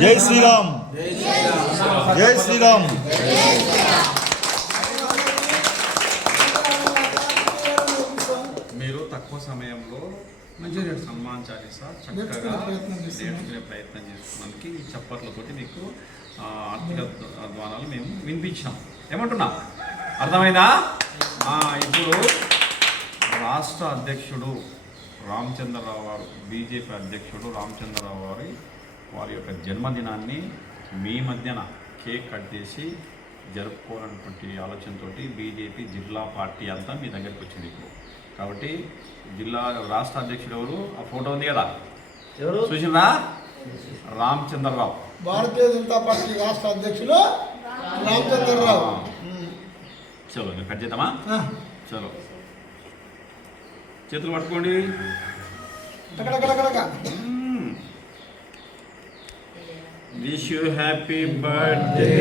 జై శ్రీరామ్. జై శ్రీరామ్. మీరు తక్కువ సమయంలో హనుమాన్ చాలీసా చక్కగా నేర్చుకునే ప్రయత్నం చేస్తున్నందుకు ఈ చప్పట్లతోటి మీకు ఆర్థిక ద్వారాలు మేము వినిపించాం. ఏమంటున్నా అర్థమైందా? ఇప్పుడు రాష్ట్ర అధ్యక్షుడు రామచంద్రరావు గారు, బీజేపీ అధ్యక్షుడు రామచంద్రరావు గారి వారి యొక్క జన్మదినాన్ని మీ మధ్యన కేక్ కట్ చేసి జరుపుకోవాలన్నటువంటి ఆలోచనతో బీజేపీ జిల్లా పార్టీ అంతా మీ దగ్గరికి వచ్చింది ఇప్పుడు. కాబట్టి జిల్లా రాష్ట్ర అధ్యక్షుడు ఎవరు? ఆ ఫోటో ఉంది కదా, చూసిరా? రామచంద్రరావు, భారతీయ జనతా పార్టీ రాష్ట్ర అధ్యక్షులు రామచంద్రరావు. చలో కట్ చేద్దామా? చలో చేతులు పట్టుకోండి. Wish you happy birthday.